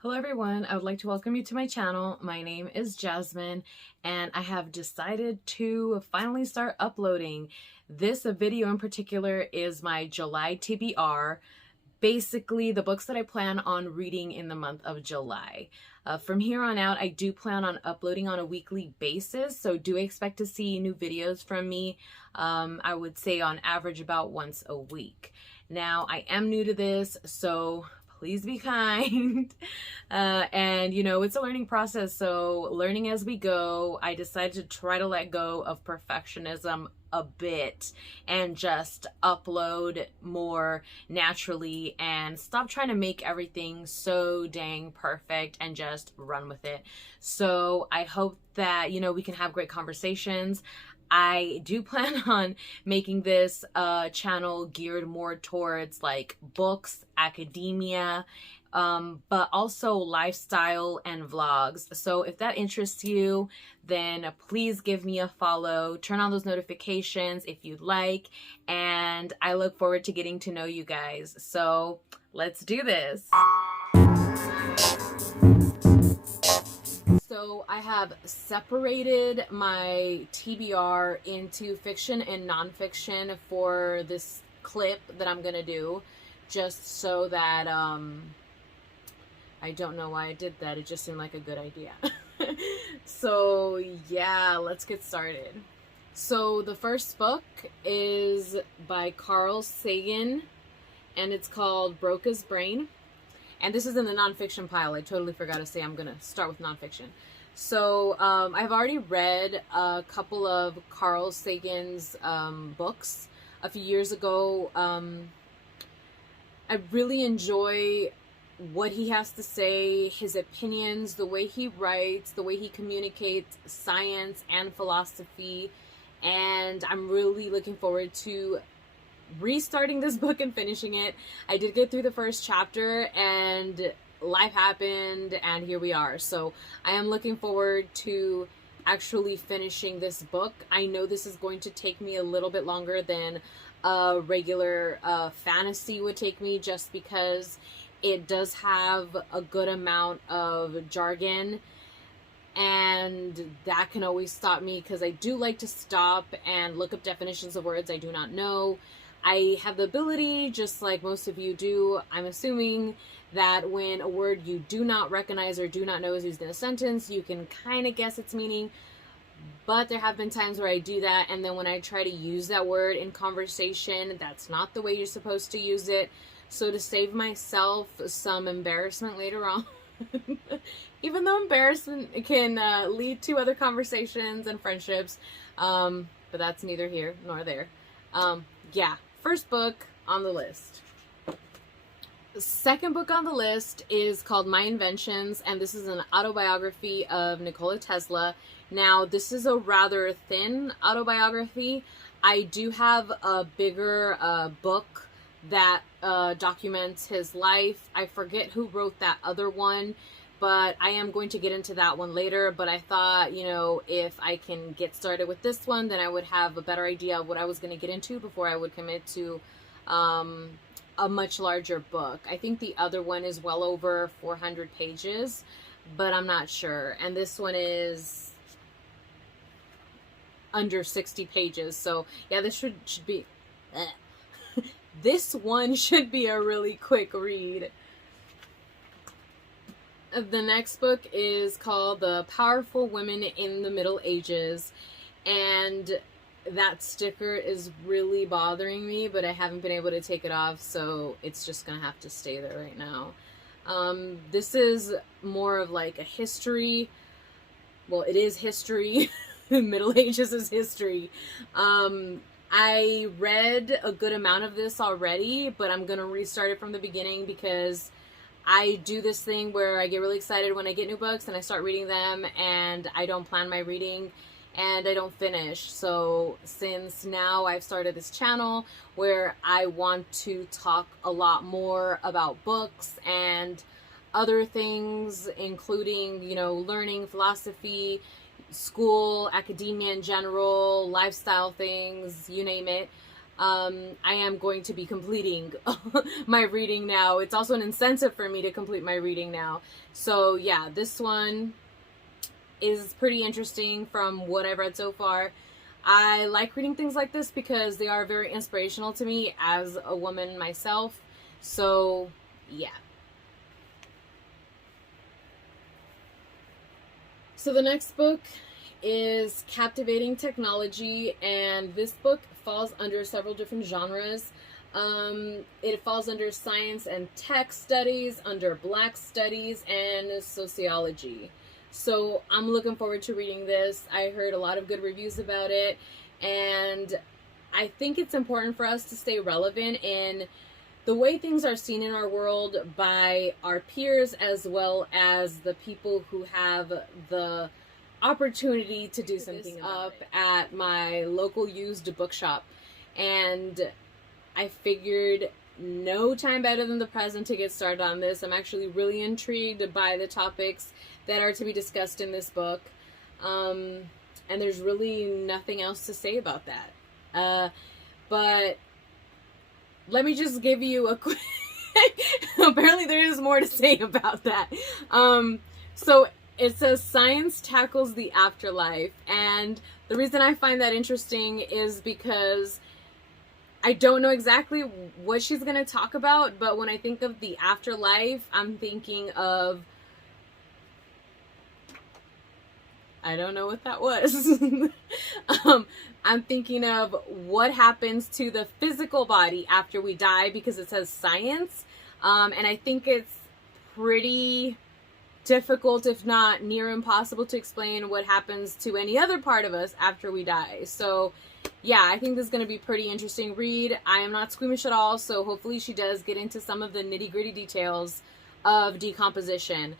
Hello everyone, I would like to welcome you to my channel. My name is Jasmine and I have decided to finally start uploading. This video in particular is my July TBR, basically the books that I plan on reading in the month of July. From here on out, I do plan on uploading on a weekly basis, so do expect to see new videos from me. I would say on average about once a week. Now, I am new to this, so please be kind. And you know, it's a learning process, so learning as we go. I decided to try to let go of perfectionism a bit and just upload more naturally and stop trying to make everything so dang perfect and just run with it. So I hope that, you know, we can have great conversations. I do plan on making this channel geared more towards like books, academia, but also lifestyle and vlogs. So if that interests you, then please give me a follow, turn on those notifications if you'd like, and I look forward to getting to know you guys. So let's do this. So I have separated my TBR into fiction and nonfiction for this clip that I'm gonna do, just so that I don't know why I did that, it just seemed like a good idea. So yeah, let's get started. So the first book is by Carl Sagan and it's called Broke His Brain. And this is in the nonfiction pile. I totally forgot to say I'm going to start with nonfiction. So I've already read a couple of Carl Sagan's books a few years ago. I really enjoy what he has to say, his opinions, the way he writes, the way he communicates science and philosophy. And I'm really looking forward to restarting this book and finishing it. I did get through the first chapter and life happened and here we are. So I am looking forward to actually finishing this book. I know this is going to take me a little bit longer than a regular fantasy would take me, just because it does have a good amount of jargon, and that can always stop me because I do like to stop and look up definitions of words I do not know. I have the ability, just like most of you do, I'm assuming, that when a word you do not recognize or do not know is used in a sentence, you can kind of guess its meaning. But there have been times where I do that, and then when I try to use that word in conversation, that's not the way you're supposed to use it. So to save myself some embarrassment later on, even though embarrassment can lead to other conversations and friendships, but that's neither here nor there. Yeah. First book on the list. The second book on the list is called My Inventions, and this is an autobiography of Nikola Tesla. Now, this is a rather thin autobiography. I do have a bigger book that documents his life. I forget who wrote that other one, but I am going to get into that one later. But I thought, you know, if I can get started with this one, then I would have a better idea of what I was going to get into before I would commit to a much larger book. I think the other one is well over 400 pages, but I'm not sure. And this one is under 60 pages. So yeah, this should be... this one should be a really quick read. The next book is called The Powerful Women in the Middle Ages, and that sticker is really bothering me, but I haven't been able to take it off, so it's just gonna have to stay there right now. This is more of like a history. Well, it is history. Middle Ages is history. I read a good amount of this already, but I'm gonna restart it from the beginning because I do this thing where I get really excited when I get new books and I start reading them, and I don't plan my reading and I don't finish. So since now I've started this channel where I want to talk a lot more about books and other things, including, you know, learning, philosophy, school, academia in general, lifestyle things, you name it. I am going to be completing my reading now. It's also an incentive for me to complete my reading now. So yeah, this one is pretty interesting from what I've read so far. I like reading things like this because they are very inspirational to me as a woman myself. So yeah. So the next book is Captivating Technology, and this book falls under several different genres. It falls under science and tech studies, under Black studies, and sociology. So I'm looking forward to reading this. I heard a lot of good reviews about it, and I think it's important for us to stay relevant in the way things are seen in our world by our peers, as well as the people who have the opportunity to do something up at my local used bookshop. And I figured no time better than the present to get started on this. I'm actually really intrigued by the topics that are to be discussed in this book. And there's really nothing else to say about that. But let me just give you a quick... Apparently there is more to say about that. So it says science tackles the afterlife. And the reason I find that interesting is because I don't know exactly what she's going to talk about, but when I think of the afterlife, I'm thinking of... I don't know what that was. I'm thinking of what happens to the physical body after we die, because it says science. And I think it's pretty difficult, if not near impossible, to explain what happens to any other part of us after we die. So yeah, I think this is going to be a pretty interesting read. I am not squeamish at all, so hopefully she does get into some of the nitty-gritty details of decomposition.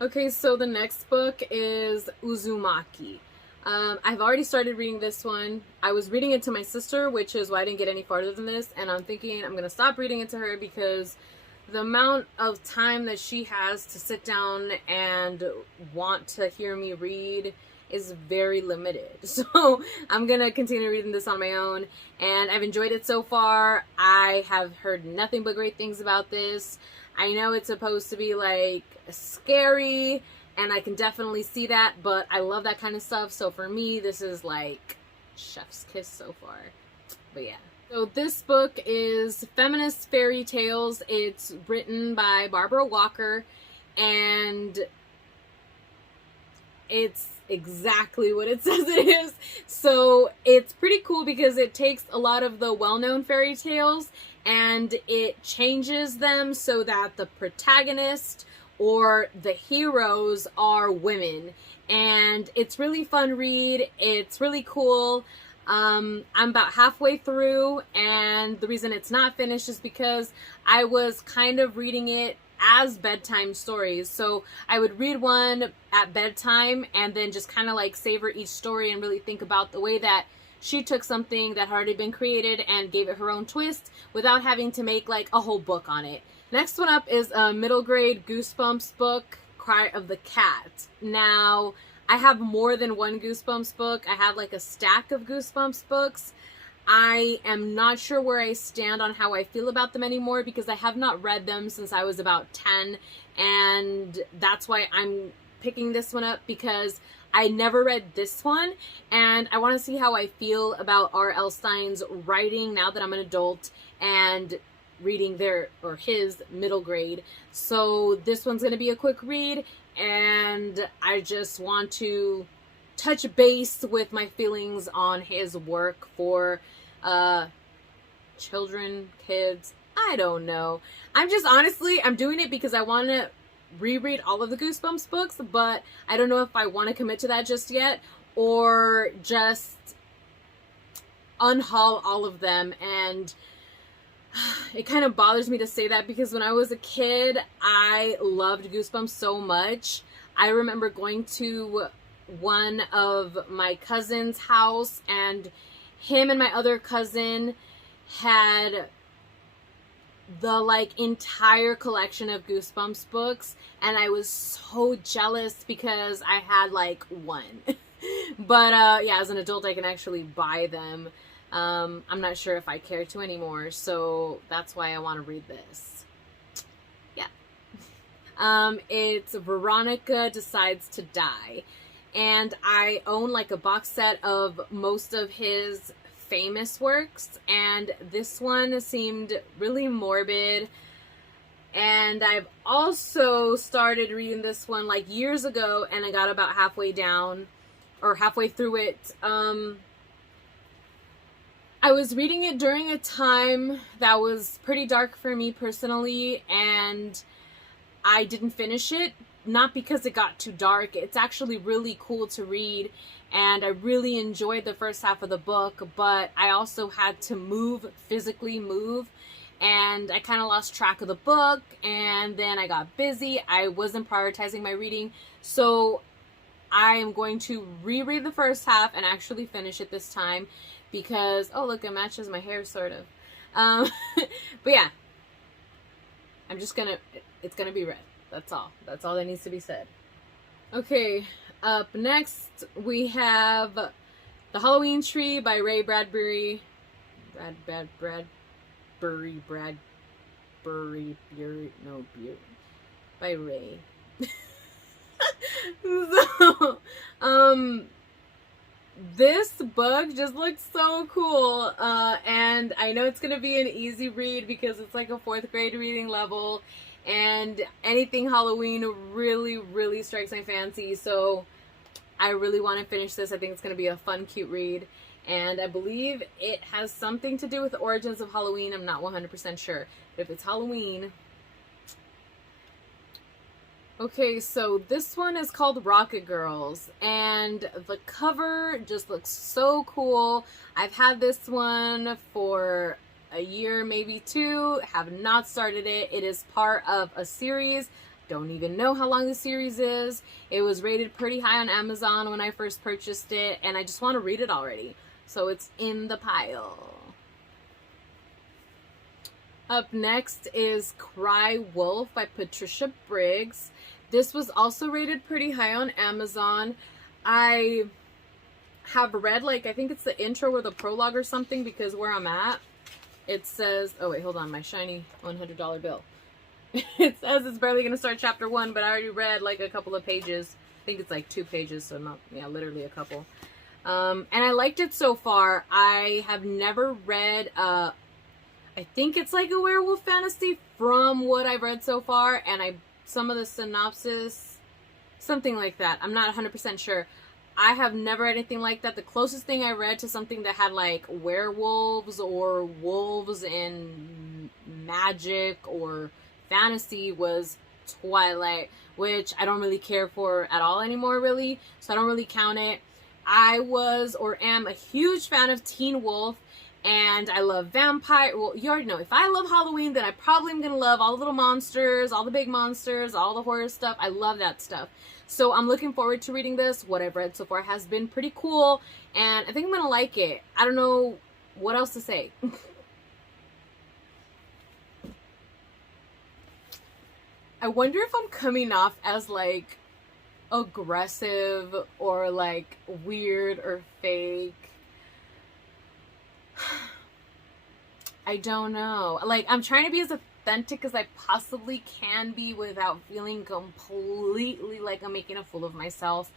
Okay, so the next book is Uzumaki. I've already started reading this one. I was reading it to my sister, which is why I didn't get any farther than this, and I'm thinking I'm going to stop reading it to her because the amount of time that she has to sit down and want to hear me read is very limited. So I'm going to continue reading this on my own, and I've enjoyed it so far. I have heard nothing but great things about this. I know it's supposed to be like scary, and I can definitely see that, but I love that kind of stuff. So for me, this is like chef's kiss so far. But yeah. So this book is Feminist Fairy Tales. It's written by Barbara Walker, and it's exactly what it says it is. So it's pretty cool because it takes a lot of the well-known fairy tales and it changes them so that the protagonist or the heroes are women. And it's really fun read. It's really cool. I'm about halfway through, and the reason it's not finished is because I was kind of reading it as bedtime stories. So I would read one at bedtime and then just kind of like savor each story and really think about the way that she took something that had already been created and gave it her own twist without having to make like a whole book on it. Next one up is a middle grade Goosebumps book, Cry of the Cat. Now, I have more than one Goosebumps book. I have like a stack of Goosebumps books. I am not sure where I stand on how I feel about them anymore because I have not read them since I was about 10, and that's why I'm picking this one up, because I never read this one, and I want to see how I feel about R.L. Stein's writing now that I'm an adult and reading his middle grade. So this one's going to be a quick read, and I just want to touch base with my feelings on his work for children, kids, I don't know. I'm doing it because I want to reread all of the Goosebumps books, but I don't know if I want to commit to that just yet, or just unhaul all of them. And it kind of bothers me to say that because when I was a kid, I loved Goosebumps so much. I remember going to one of my cousin's house, and him and my other cousin had the like entire collection of Goosebumps books, and I was so jealous because I had like one. But yeah, as an adult I can actually buy them. I'm not sure if I care to anymore, so that's why I want to read this. Yeah. It's Veronica Decides to Die, and I own like a box set of most of his famous works, and this one seemed really morbid. And I've also started reading this one like years ago, and I got about halfway down or halfway through it. I was reading it during a time that was pretty dark for me personally, and I didn't finish it, not because it got too dark. It's actually really cool to read, and I really enjoyed the first half of the book, but I also had to physically move, and I kind of lost track of the book, and then I got busy. I wasn't prioritizing my reading, so I am going to reread the first half and actually finish it this time, because, oh look, it matches my hair sort of. But yeah, it's gonna be read. That's all that needs to be said. Okay, up next we have The Halloween Tree by Ray Bradbury. By Ray. So, this book just looks so cool, and I know it's gonna be an easy read because it's like a 4th grade reading level, and anything Halloween really, really strikes my fancy, so I really want to finish this. I think it's gonna be a fun, cute read, and I believe it has something to do with the origins of Halloween. I'm not 100% sure, but if it's Halloween... Okay, so this one is called Rocket Girls, and the cover just looks so cool. I've had this one for a year, maybe 2, have not started it. It is part of a series. Don't even know how long the series is. It was rated pretty high on Amazon when I first purchased it, and I just want to read it already. So it's in the pile. Up next is Cry Wolf by Patricia Briggs. This was also rated pretty high on Amazon. I have read, like, I think it's the intro or the prologue or something, because where I'm at, it says, oh wait, hold on, my shiny $100 bill. It says it's barely going to start chapter 1, but I already read like a couple of pages. I think it's like 2 pages, so not, yeah, literally a couple. And I liked it so far. I have never read, I think it's like a werewolf fantasy from what I've read so far, and some of the synopsis, something like that. I'm not 100% sure. I have never read anything like that. The closest thing I read to something that had like werewolves or wolves and magic or fantasy was Twilight, which I don't really care for at all anymore, really. So I don't really count it. I was or am a huge fan of Teen Wolf, and I love vampire. Well, you already know, if I love Halloween, then I probably am going to love all the little monsters, all the big monsters, all the horror stuff. I love that stuff. So I'm looking forward to reading this. What I've read so far has been pretty cool, and I think I'm going to like it. I don't know what else to say. I wonder if I'm coming off as like aggressive or like weird or fake. I don't know. Like, I'm trying to be as authentic as I possibly can be without feeling completely like I'm making a fool of myself.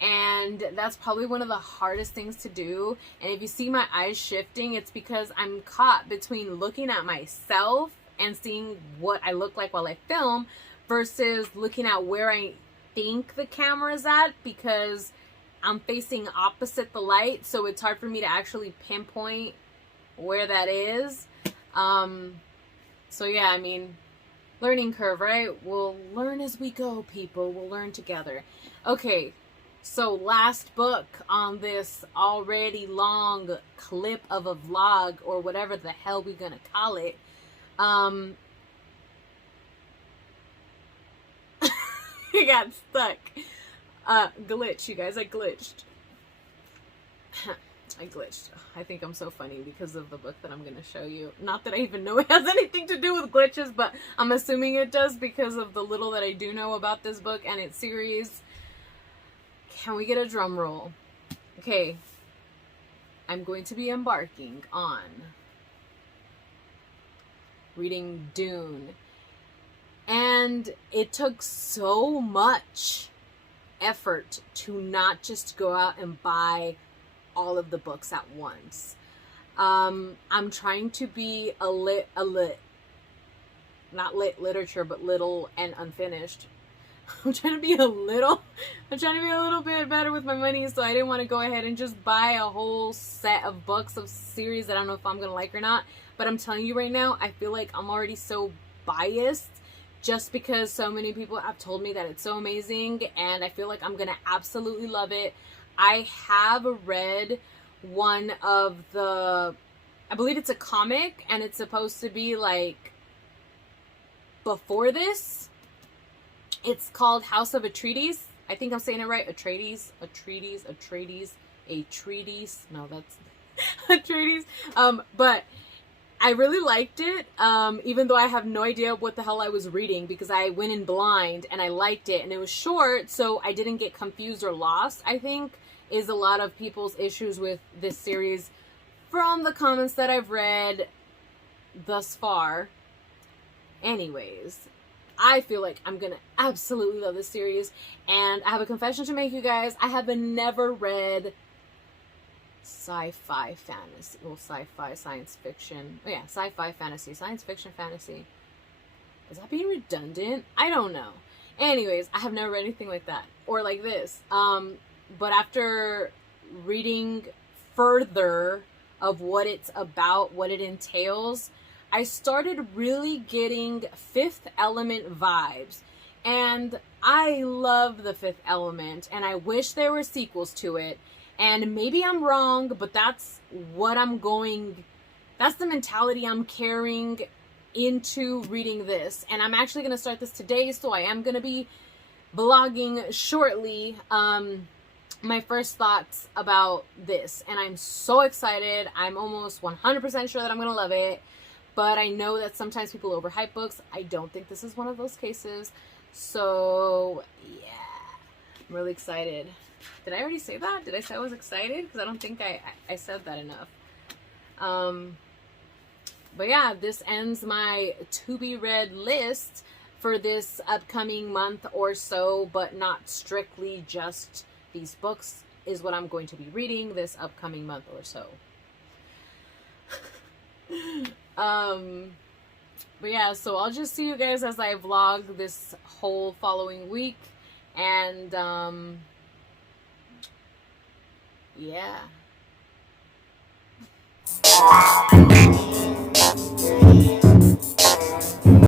And that's probably one of the hardest things to do. And if you see my eyes shifting, it's because I'm caught between looking at myself and seeing what I look like while I film versus looking at where I think the camera's at, because I'm facing opposite the light, so it's hard for me to actually pinpoint where that is. So yeah, I mean, learning curve, right? We'll learn as we go, people. We'll learn together. Okay, so last book on this already long clip of a vlog, or whatever the hell we're gonna call it. I got stuck. Glitch, you guys. I glitched. I glitched. I think I'm so funny because of the book that I'm going to show you. Not that I even know it has anything to do with glitches, but I'm assuming it does because of the little that I do know about this book and its series. Can we get a drum roll? Okay. I'm going to be embarking on reading Dune. And it took so much effort to not just go out and buy all of the books at once. I'm trying to be not lit literature, but little and unfinished. I'm trying to be a little bit better with my money, so I didn't want to go ahead and just buy a whole set of books of series that I don't know if I'm gonna like or not. But I'm telling you right now, I feel like I'm already so biased just because so many people have told me that it's so amazing, and I feel like I'm gonna absolutely love it. I have read one of the, I believe it's a comic, and it's supposed to be like before this. It's called House of Atreides. I think I'm saying it right. Atreides. No, that's Atreides. But I really liked it, even though I have no idea what the hell I was reading because I went in blind, and I liked it, and it was short, so I didn't get confused or lost, I think, is a lot of people's issues with this series from the comments that I've read thus far. Anyways, I feel like I'm gonna absolutely love this series, and I have a confession to make, you guys. I have never read sci-fi fantasy, well, sci-fi science fiction. Oh yeah, sci-fi fantasy, science fiction fantasy. Is that being redundant? I don't know. Anyways, I have never read anything like that or like this. But after reading further of what it's about, what it entails, I started really getting Fifth Element vibes. And I love the Fifth Element, and I wish there were sequels to it. And maybe I'm wrong, but that's what that's the mentality I'm carrying into reading this. And I'm actually going to start this today, so I am going to be vlogging shortly my first thoughts about this. And I'm so excited. I'm almost 100% sure that I'm going to love it. But I know that sometimes people overhype books. I don't think this is one of those cases. So, yeah. I'm really excited. Did I already say that? Did I say I was excited? Because I don't think I said that enough. But yeah, this ends my to-be-read list for this upcoming month or so, but not strictly just these books is what I'm going to be reading this upcoming month or so. But yeah, so I'll just see you guys as I vlog this whole following week, and yeah.